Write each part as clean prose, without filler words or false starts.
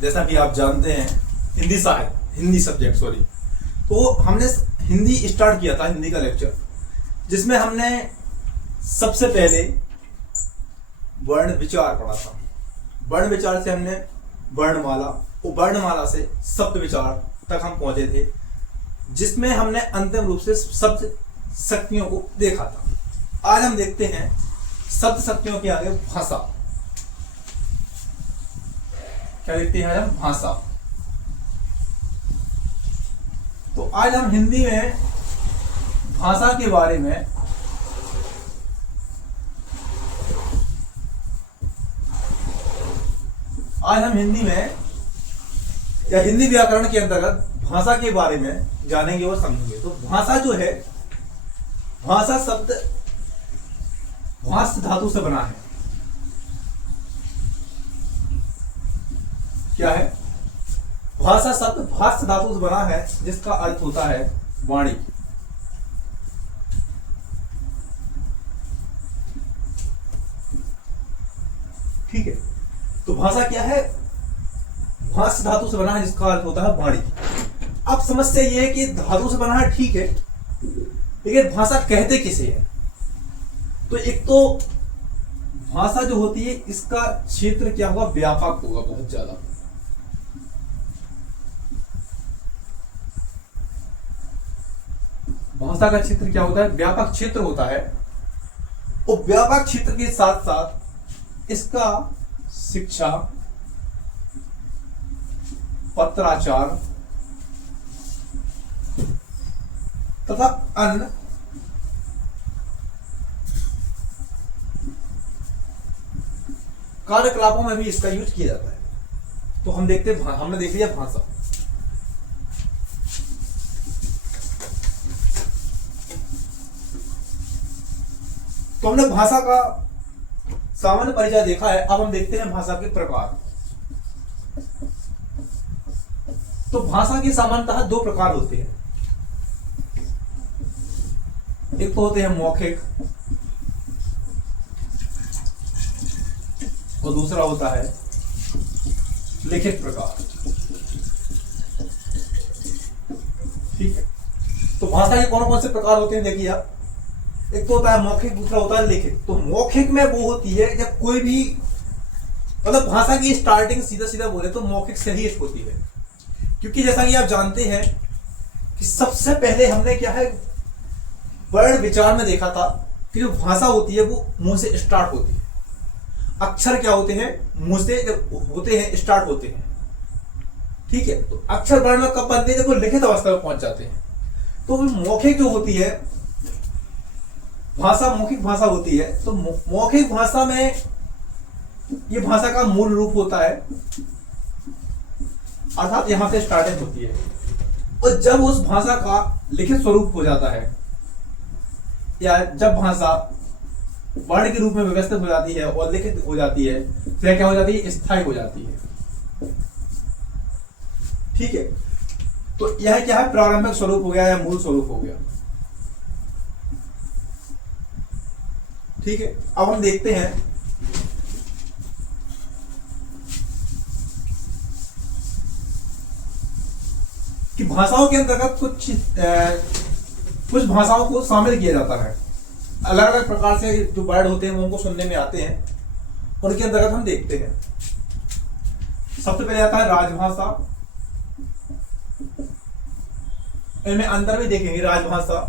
जैसा कि आप जानते हैं हिंदी सब्जेक्ट सॉरी, तो हमने हिंदी स्टार्ट किया था, हिंदी का लेक्चर, जिसमें हमने सबसे पहले वर्ण विचार पढ़ा था। वर्ण विचार से हमने वर्णमाला और वर्णमाला से शब्द विचार तक हम पहुंचे थे, जिसमें हमने अंतिम रूप से शब्द शक्तियों को देखा था। आज हम देखते हैं शब्द शक्तियों के आगे भाषा। क्या देखते हैं हम? भाषा। तो आज हम हिंदी में भाषा के बारे में या हिंदी व्याकरण के अंतर्गत भाषा के बारे में जानेंगे और समझेंगे। तो भाषा जो है, भाषा शब्द भाष्य धातु से बना है। क्या है? भाषा शब्द भाष्य धातु से बना है, जिसका अर्थ होता है वाणी। ठीक है, तो भाषा क्या है? भाष्य धातु से बना है, जिसका अर्थ होता है वाणी। अब समस्या यह है कि धातु से बना है, ठीक है, लेकिन भाषा कहते किसे है? तो एक तो भाषा जो होती है, इसका क्षेत्र क्या होगा? व्यापक होगा, बहुत ज्यादा। भाषा का क्षेत्र क्या होता है? व्यापक क्षेत्र होता है। और व्यापक क्षेत्र के साथ साथ इसका शिक्षा, पत्राचार तथा अन्य कार्यकलापों में भी इसका यूज किया जाता है। तो हम देखते हैं, हमने देख लिया भाषा। तो हमने भाषा का सामान्य परिचय देखा है। अब हम देखते हैं भाषा के प्रकार। तो भाषा के सामान्यतः दो प्रकार होते हैं। एक तो होते हैं मौखिक और दूसरा होता है लिखित प्रकार। ठीक है, तो भाषा के कौन कौन से प्रकार होते हैं देखिए आप। एक तो होता है मौखिक, दूसरा होता है लिखित। तो मौखिक में वो होती है जब कोई भी मतलब भाषा की स्टार्टिंग सीधा सीधा बोले तो मौखिक से ही होती है, क्योंकि जैसा कि आप जानते हैं कि सबसे पहले हमने क्या है, वर्ण विचार में देखा था कि जो भाषा होती है वो मुंह से स्टार्ट होती है। अक्षर क्या होते हैं? मुंह से जब होते हैं स्टार्ट होते हैं। ठीक है, तो अक्षर वर्ण में कब बनते हैं? जब वो लिखित अवस्था में पहुंच जाते हैं। तो मौखिक जो होती है भाषा, मौखिक भाषा होती है। तो मौखिक भाषा में ये भाषा का मूल रूप होता है, अर्थात यहां से स्टार्टिंग होती है। और जब उस भाषा का लिखित स्वरूप हो जाता है, या जब भाषा वर्ण के रूप में व्यवस्थित हो जाती है और लिखित हो जाती है, फिर क्या हो जाती है? स्थायी हो जाती है। ठीक है, तो यह क्या है? प्रारंभिक स्वरूप हो गया या मूल स्वरूप हो गया। ठीक है, अब हम देखते हैं कि भाषाओं के अंतर्गत कुछ भाषाओं को शामिल किया जाता है। अलग अलग प्रकार से जो वर्ड होते हैं वो हमको सुनने में आते हैं, उनके अंतर्गत हम देखते हैं। सबसे पहले आता है राजभाषा। इनमें अंतर भी देखेंगे। राजभाषा,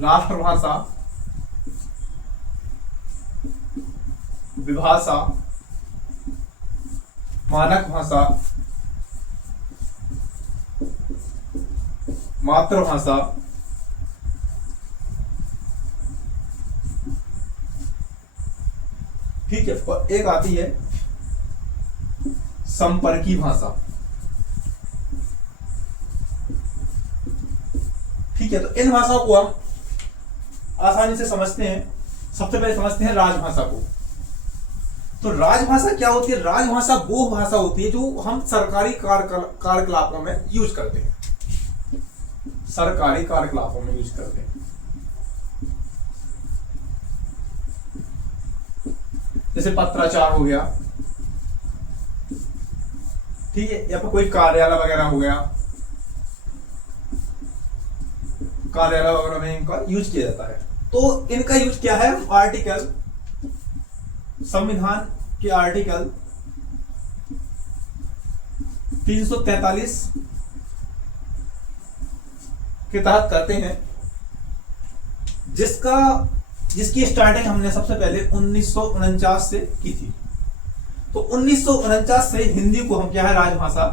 राष्ट्रभाषा, विभाषा, मानक भाषा, मातृभाषा, ठीक है, और एक आती है संपर्की भाषा। ठीक है, तो इन भाषाओं को हम आसानी से समझते हैं। सबसे पहले समझते हैं राजभाषा को। तो राजभाषा क्या होती है? राजभाषा वो भाषा होती है जो हम सरकारी कार्यकलापों में यूज करते हैं। सरकारी कार्यकलापों में यूज करते हैं। जैसे पत्राचार हो गया, ठीक है, या फिर कोई कार्यालय वगैरह हो गया, कार्यालय वगैरह में इनका यूज किया जाता है। तो इनका यूज क्या है, आर्टिकल, संविधान के आर्टिकल 343 के तहत करते हैं, जिसकी स्टार्टिंग हमने सबसे पहले 1949 से की थी। तो 1949 से हिंदी को हम क्या है, राजभाषा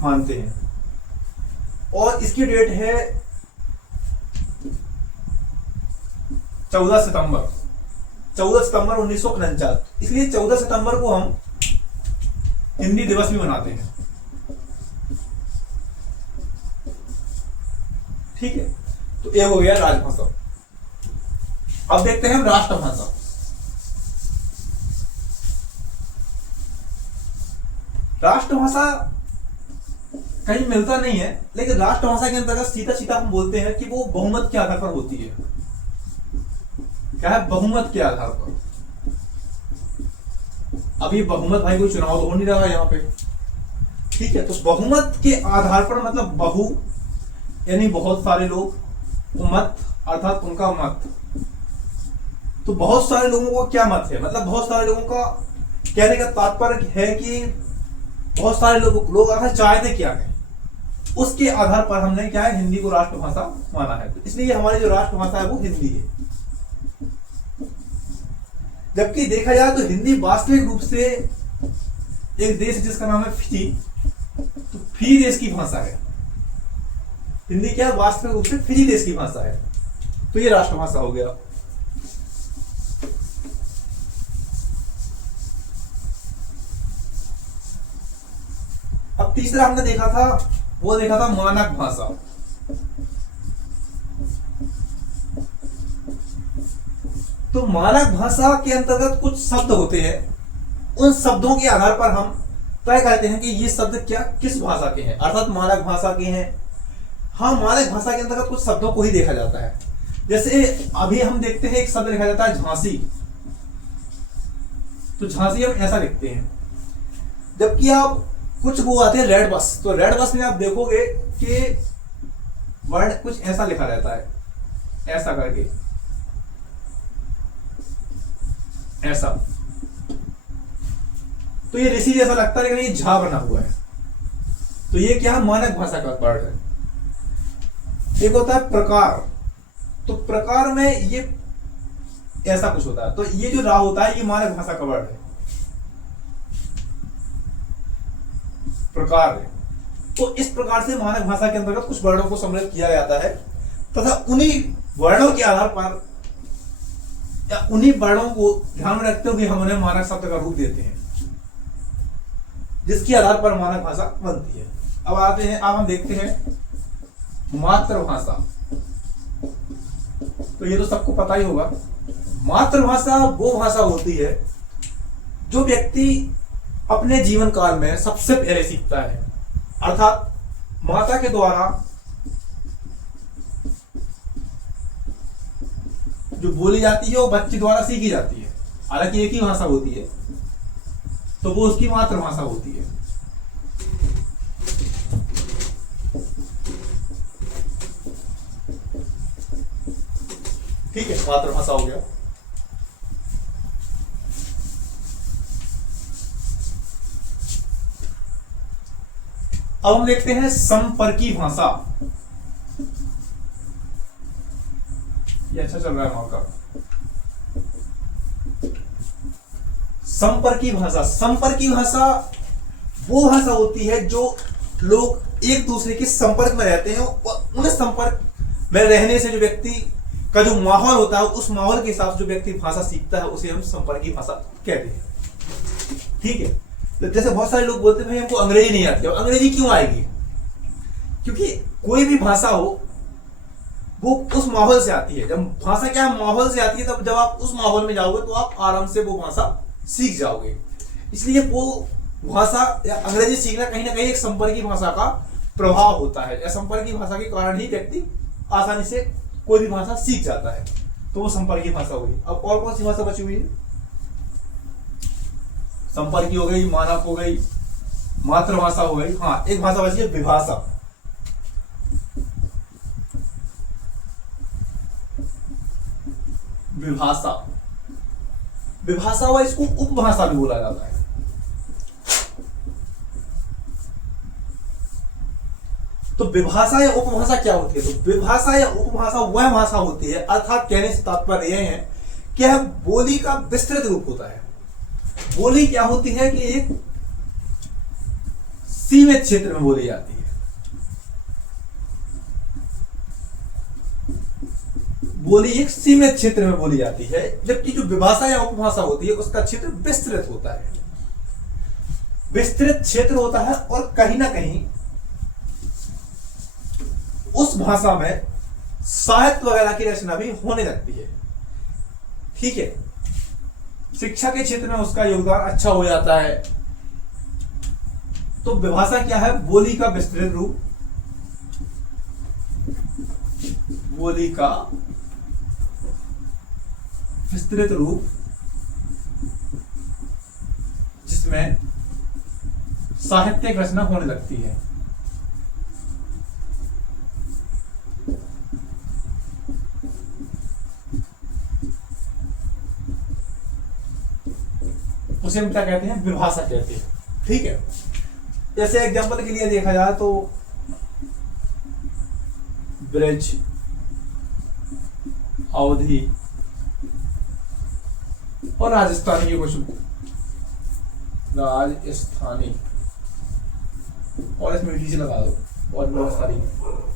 मानते हैं। और इसकी डेट है 14 सितंबर 1949। इसलिए 14 सितंबर को हम हिंदी दिवस भी मनाते हैं। ठीक है, तो ये हो गया राजभाषा। अब देखते हैं राष्ट्रभाषा। राष्ट्रभाषा कहीं मिलता नहीं है, लेकिन राष्ट्रभाषा के अंतर्गत सीधा सीधा हम बोलते हैं कि वो बहुमत के आधार पर होती है। क्या है, बहुमत के आधार पर। अभी बहुमत भाई कोई चुनाव तो हो नहीं रहा है यहाँ पे, ठीक है। तो बहुमत के आधार पर मतलब बहु यानी बहुत सारे लोग, मत अर्थात उनका मत। तो बहुत सारे लोगों का क्या मत है, मतलब बहुत सारे लोगों का कहने का तात्पर्य है कि बहुत सारे लोग अगर चाहते क्या है, उसके आधार पर हमने क्या है, हिंदी को राष्ट्रभाषा माना है। तो इसलिए हमारी जो राष्ट्रभाषा है वो हिंदी है। जबकि देखा जाए तो हिंदी वास्तविक रूप से एक देश जिसका नाम है फिजी, तो फिजी देश की भाषा है। हिंदी क्या वास्तविक रूप से फिजी देश की भाषा है। तो ये राष्ट्रभाषा हो गया। अब तीसरा हमने देखा था, वो देखा था मानक भाषा। तो मानक भाषा के अंतर्गत कुछ शब्द होते हैं, उन शब्दों के आधार पर हम तय करते हैं कि ये शब्द क्या किस भाषा के हैं, अर्थात मानक भाषा के हैं। हाँ, मानक भाषा के अंतर्गत कुछ शब्दों को ही देखा जाता है। जैसे अभी हम देखते हैं एक शब्द लिखा जाता है झांसी, तो झांसी हम ऐसा लिखते हैं। जबकि आप कुछ वो आते हैं रेड बस, तो रेड बस में आप देखोगे कि वर्ड कुछ ऐसा लिखा रहता है, ऐसा करके, ऐसा। तो ये ऋषि जैसा लगता है, लेकिन ये झा बना हुआ है। तो ये क्या मानक भाषा का वर्ड है। एक होता है प्रकार, तो प्रकार में ये ऐसा कुछ होता है। तो ये जो रा होता है, ये मानक भाषा का वर्ड है, प्रकार है। तो इस प्रकार से मानक भाषा के अंतर्गत कुछ वर्णों को सम्मिलित किया जाता है, तथा उन्हीं वर्णों के आधार पर या उन्हीं वर्णों को ध्यान में रखते हुए हम उन्हें मानक शब्द का रूप देते हैं, जिसके आधार पर मानक भाषा बनती है। अब आते हैं, अब हम देखते हैं मातृभाषा। तो ये तो सबको पता ही होगा। मातृभाषा वो भाषा होती है जो व्यक्ति अपने जीवन काल में सबसे पहले सीखता है, अर्थात माता के द्वारा जो बोली जाती है वो बच्चे द्वारा सीखी जाती है। हालांकि एक ही भाषा होती है, तो वो उसकी मातृभाषा होती है। ठीक है, मातृभाषा हो गया। अब हम देखते हैं संपर्की भाषा। ये अच्छा चल रहा है मौका। संपर्की भाषा, संपर्की भाषा वो भाषा होती है जो लोग एक दूसरे के संपर्क में रहते हैं, और उन संपर्क में रहने से जो व्यक्ति का जो माहौल होता है, उस माहौल के हिसाब से जो व्यक्ति भाषा सीखता है, उसे हम संपर्की भाषा कहते हैं। ठीक है, तो जैसे बहुत सारे लोग बोलते हैं भाई हमको अंग्रेजी नहीं आती। और अंग्रेजी क्यों आएगी? क्योंकि कोई भी भाषा हो वो उस माहौल से आती है। जब भाषा क्या माहौल से आती है, तब जब आप उस माहौल में जाओगे तो आप आराम से वो भाषा सीख जाओगे। इसलिए वो भाषा या अंग्रेजी सीखना कहीं ना कहीं एक संपर्की भाषा का प्रभाव होता है, या संपर्की भाषा के कारण ही व्यक्ति आसानी से कोई भी भाषा सीख जाता है। तो वो संपर्की भाषा हुई। अब और कौन सी भाषा बची हुई है? संपर्की हो गई, मानक हो गई, मातृभाषा हो गई। हाँ, एक भाषा बची है विभाषा। विभाषा, विभाषा व इसको उपभाषा भी बोला जाता है। तो विभाषा या उपभाषा क्या होती है? तो विभाषा या उपभाषा वह भाषा होती है, अर्थात कहने से तात्पर्य यह है कि यह बोली का विस्तृत रूप होता है। बोली क्या होती है कि एक सीमित क्षेत्र में बोली जाती है। बोली एक सीमित क्षेत्र में बोली जाती है, जबकि जो विभाषा या उपभाषा होती है उसका क्षेत्र विस्तृत होता है। विस्तृत क्षेत्र होता है और कहीं ना कहीं उस भाषा में साहित्य वगैरह की रचना भी होने लगती है। ठीक है, शिक्षा के क्षेत्र में उसका योगदान अच्छा हो जाता है। तो विभाषा क्या है? बोली का विस्तृत रूप, बोली का विस्तृत रूप जिसमें साहित्यिक रचना होने लगती है। उसे हम क्या कहते हैं? विभाषा कहते हैं। ठीक है, जैसे एग्जांपल के लिए देखा जाए तो ब्रज, अवधी और राजस्थानी के कुछ, राजस्थानी और इसमें डी से लगा दो और बहुत सारी